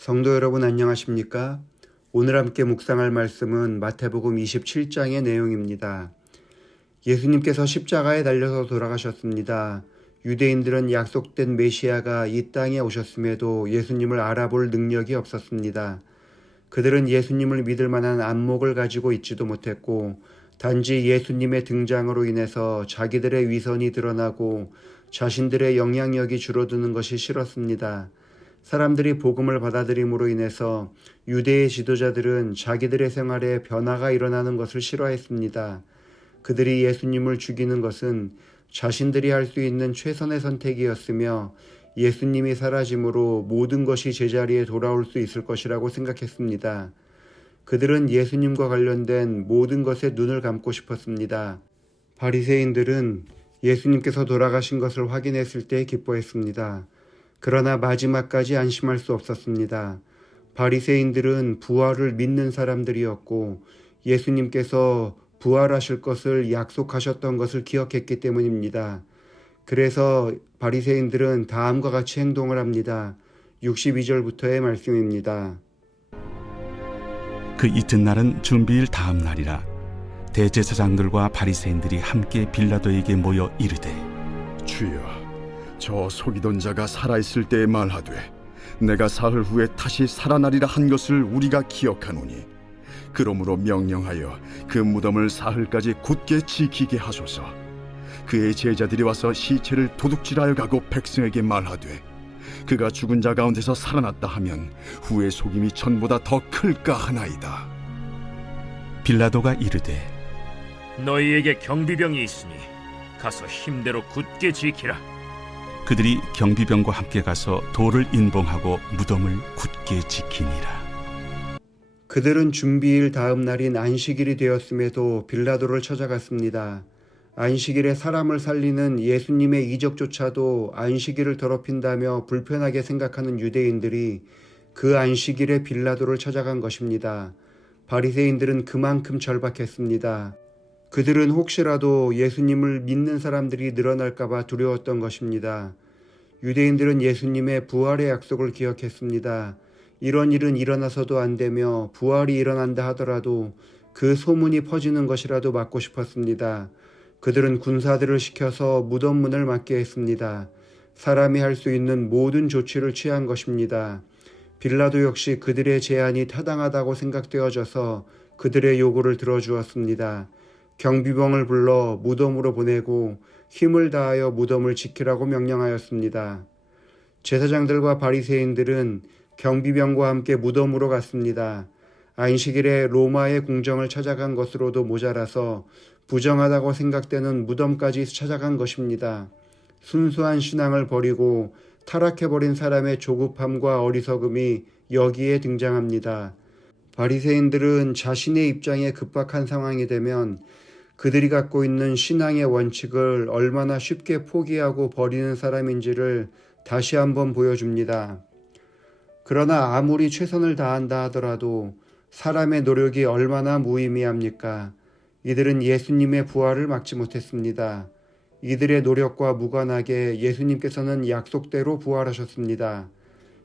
성도 여러분 안녕하십니까? 오늘 함께 묵상할 말씀은 마태복음 27장의 내용입니다. 예수님께서 십자가에 달려서 돌아가셨습니다. 유대인들은 약속된 메시아가 이 땅에 오셨음에도 예수님을 알아볼 능력이 없었습니다. 그들은 예수님을 믿을 만한 안목을 가지고 있지도 못했고 단지 예수님의 등장으로 인해서 자기들의 위선이 드러나고 자신들의 영향력이 줄어드는 것이 싫었습니다. 사람들이 복음을 받아들임으로 인해서 유대의 지도자들은 자기들의 생활에 변화가 일어나는 것을 싫어했습니다. 그들이 예수님을 죽이는 것은 자신들이 할 수 있는 최선의 선택이었으며 예수님이 사라짐으로 모든 것이 제자리에 돌아올 수 있을 것이라고 생각했습니다. 그들은 예수님과 관련된 모든 것에 눈을 감고 싶었습니다. 바리새인들은 예수님께서 돌아가신 것을 확인했을 때 기뻐했습니다. 그러나 마지막까지 안심할 수 없었습니다. 바리새인들은 부활을 믿는 사람들이었고 예수님께서 부활하실 것을 약속하셨던 것을 기억했기 때문입니다. 그래서 바리새인들은 다음과 같이 행동을 합니다. 62절부터의 말씀입니다. 그 이튿날은 준비일 다음 날이라. 대제사장들과 바리새인들이 함께 빌라도에게 모여 이르되, 주여, 저 속이던 자가 살아있을 때에 말하되 내가 사흘 후에 다시 살아나리라 한 것을 우리가 기억하노니 그러므로 명령하여 그 무덤을 사흘까지 굳게 지키게 하소서. 그의 제자들이 와서 시체를 도둑질하여 가고 백성에게 말하되 그가 죽은 자 가운데서 살아났다 하면 후의 속임이 전보다 더 클까 하나이다. 빌라도가 이르되, 너희에게 경비병이 있으니 가서 힘대로 굳게 지키라. 그들이 경비병과 함께 가서 돌을 인봉하고 무덤을 굳게 지키니라. 그들은 준비일 다음 날인 안식일이 되었음에도 빌라도를 찾아갔습니다. 안식일에 사람을 살리는 예수님의 이적조차도 안식일을 더럽힌다며 불편하게 생각하는 유대인들이 그 안식일에 빌라도를 찾아간 것입니다. 바리새인들은 그만큼 절박했습니다. 그들은 혹시라도 예수님을 믿는 사람들이 늘어날까봐 두려웠던 것입니다. 유대인들은 예수님의 부활의 약속을 기억했습니다. 이런 일은 일어나서도 안 되며 부활이 일어난다 하더라도 그 소문이 퍼지는 것이라도 막고 싶었습니다. 그들은 군사들을 시켜서 무덤 문을 막게 했습니다. 사람이 할 수 있는 모든 조치를 취한 것입니다. 빌라도 역시 그들의 제안이 타당하다고 생각되어져서 그들의 요구를 들어주었습니다. 경비병을 불러 무덤으로 보내고 힘을 다하여 무덤을 지키라고 명령하였습니다. 제사장들과 바리새인들은 경비병과 함께 무덤으로 갔습니다. 안식일에 로마의 궁정을 찾아간 것으로도 모자라서 부정하다고 생각되는 무덤까지 찾아간 것입니다. 순수한 신앙을 버리고 타락해버린 사람의 조급함과 어리석음이 여기에 등장합니다. 바리새인들은 자신의 입장에 급박한 상황이 되면 그들이 갖고 있는 신앙의 원칙을 얼마나 쉽게 포기하고 버리는 사람인지를 다시 한번 보여줍니다. 그러나 아무리 최선을 다한다 하더라도 사람의 노력이 얼마나 무의미합니까? 이들은 예수님의 부활을 막지 못했습니다. 이들의 노력과 무관하게 예수님께서는 약속대로 부활하셨습니다.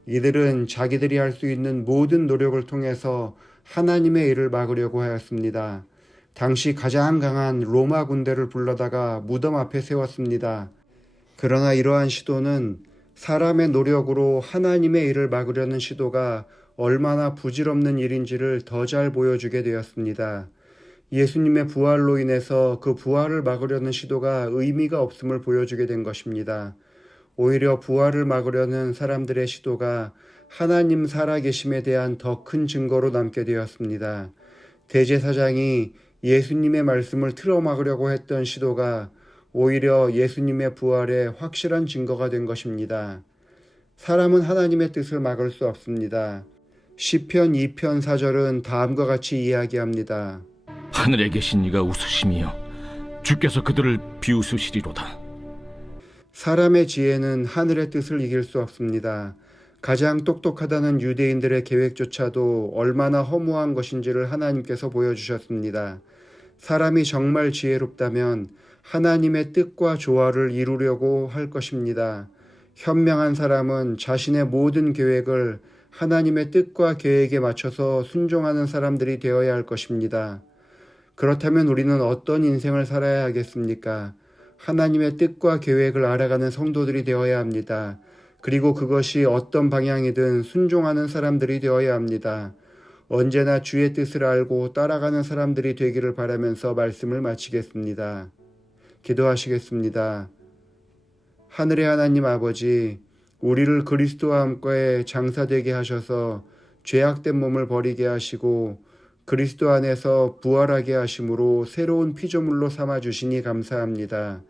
이들은 자기들이 할 수 있는 모든 노력을 통해서 하나님의 일을 막으려고 하였습니다. 당시 가장 강한 로마 군대를 불러다가 무덤 앞에 세웠습니다. 그러나 이러한 시도는 사람의 노력으로 하나님의 일을 막으려는 시도가 얼마나 부질없는 일인지를 더 잘 보여주게 되었습니다. 예수님의 부활로 인해서 그 부활을 막으려는 시도가 의미가 없음을 보여주게 된 것입니다. 오히려 부활을 막으려는 사람들의 시도가 하나님 살아계심에 대한 더 큰 증거로 남게 되었습니다. 대제사장이 예수님의 말씀을 틀어막으려고 했던 시도가 오히려 예수님의 부활에 확실한 증거가 된 것입니다. 사람은 하나님의 뜻을 막을 수 없습니다. 시편 2편 4절은 다음과 같이 이야기합니다. 하늘에 계신 이가 웃으시며 주께서 그들을 비웃으시리로다. 사람의 지혜는 하늘의 뜻을 이길 수 없습니다. 가장 똑똑하다는 유대인들의 계획조차도 얼마나 허무한 것인지를 하나님께서 보여주셨습니다. 사람이 정말 지혜롭다면 하나님의 뜻과 조화를 이루려고 할 것입니다. 현명한 사람은 자신의 모든 계획을 하나님의 뜻과 계획에 맞춰서 순종하는 사람들이 되어야 할 것입니다. 그렇다면 우리는 어떤 인생을 살아야 하겠습니까? 하나님의 뜻과 계획을 알아가는 성도들이 되어야 합니다. 그리고 그것이 어떤 방향이든 순종하는 사람들이 되어야 합니다. 언제나 주의 뜻을 알고 따라가는 사람들이 되기를 바라면서 말씀을 마치겠습니다. 기도하시겠습니다. 하늘의 하나님 아버지, 우리를 그리스도와 함께 장사되게 하셔서 죄악된 몸을 버리게 하시고 그리스도 안에서 부활하게 하심으로 새로운 피조물로 삼아주시니 감사합니다.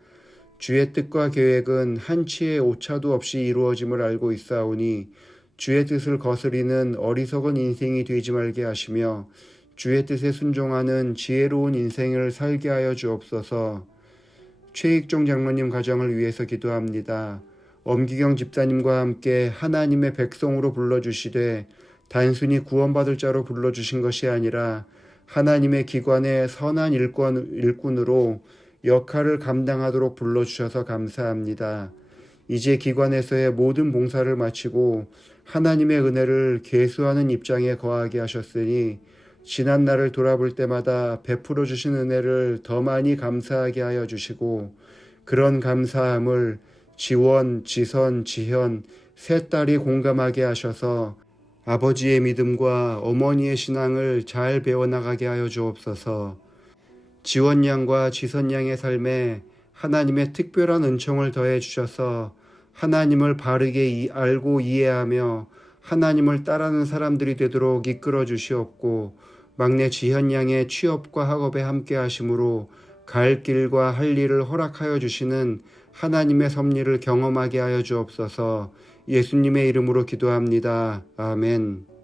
주의 뜻과 계획은 한치의 오차도 없이 이루어짐을 알고 있사오니 주의 뜻을 거스리는 어리석은 인생이 되지 말게 하시며 주의 뜻에 순종하는 지혜로운 인생을 살게 하여 주옵소서. 최익종 장로님 가정을 위해서 기도합니다. 엄기경 집사님과 함께 하나님의 백성으로 불러주시되 단순히 구원받을 자로 불러주신 것이 아니라 하나님의 기관의 선한 일꾼으로 역할을 감당하도록 불러주셔서 감사합니다. 이제 기관에서의 모든 봉사를 마치고 하나님의 은혜를 계수하는 입장에 거하게 하셨으니 지난 날을 돌아볼 때마다 베풀어 주신 은혜를 더 많이 감사하게 하여 주시고 그런 감사함을 지원, 지선, 지현 세 딸이 공감하게 하셔서 아버지의 믿음과 어머니의 신앙을 잘 배워나가게 하여 주옵소서. 지원 양과 지선 양의 삶에 하나님의 특별한 은총을 더해 주셔서 하나님을 바르게 알고 이해하며 하나님을 따르는 사람들이 되도록 이끌어 주시옵고 막내 지현 양의 취업과 학업에 함께 하심으로 갈 길과 할 일을 허락하여 주시는 하나님의 섭리를 경험하게 하여 주옵소서. 예수님의 이름으로 기도합니다. 아멘.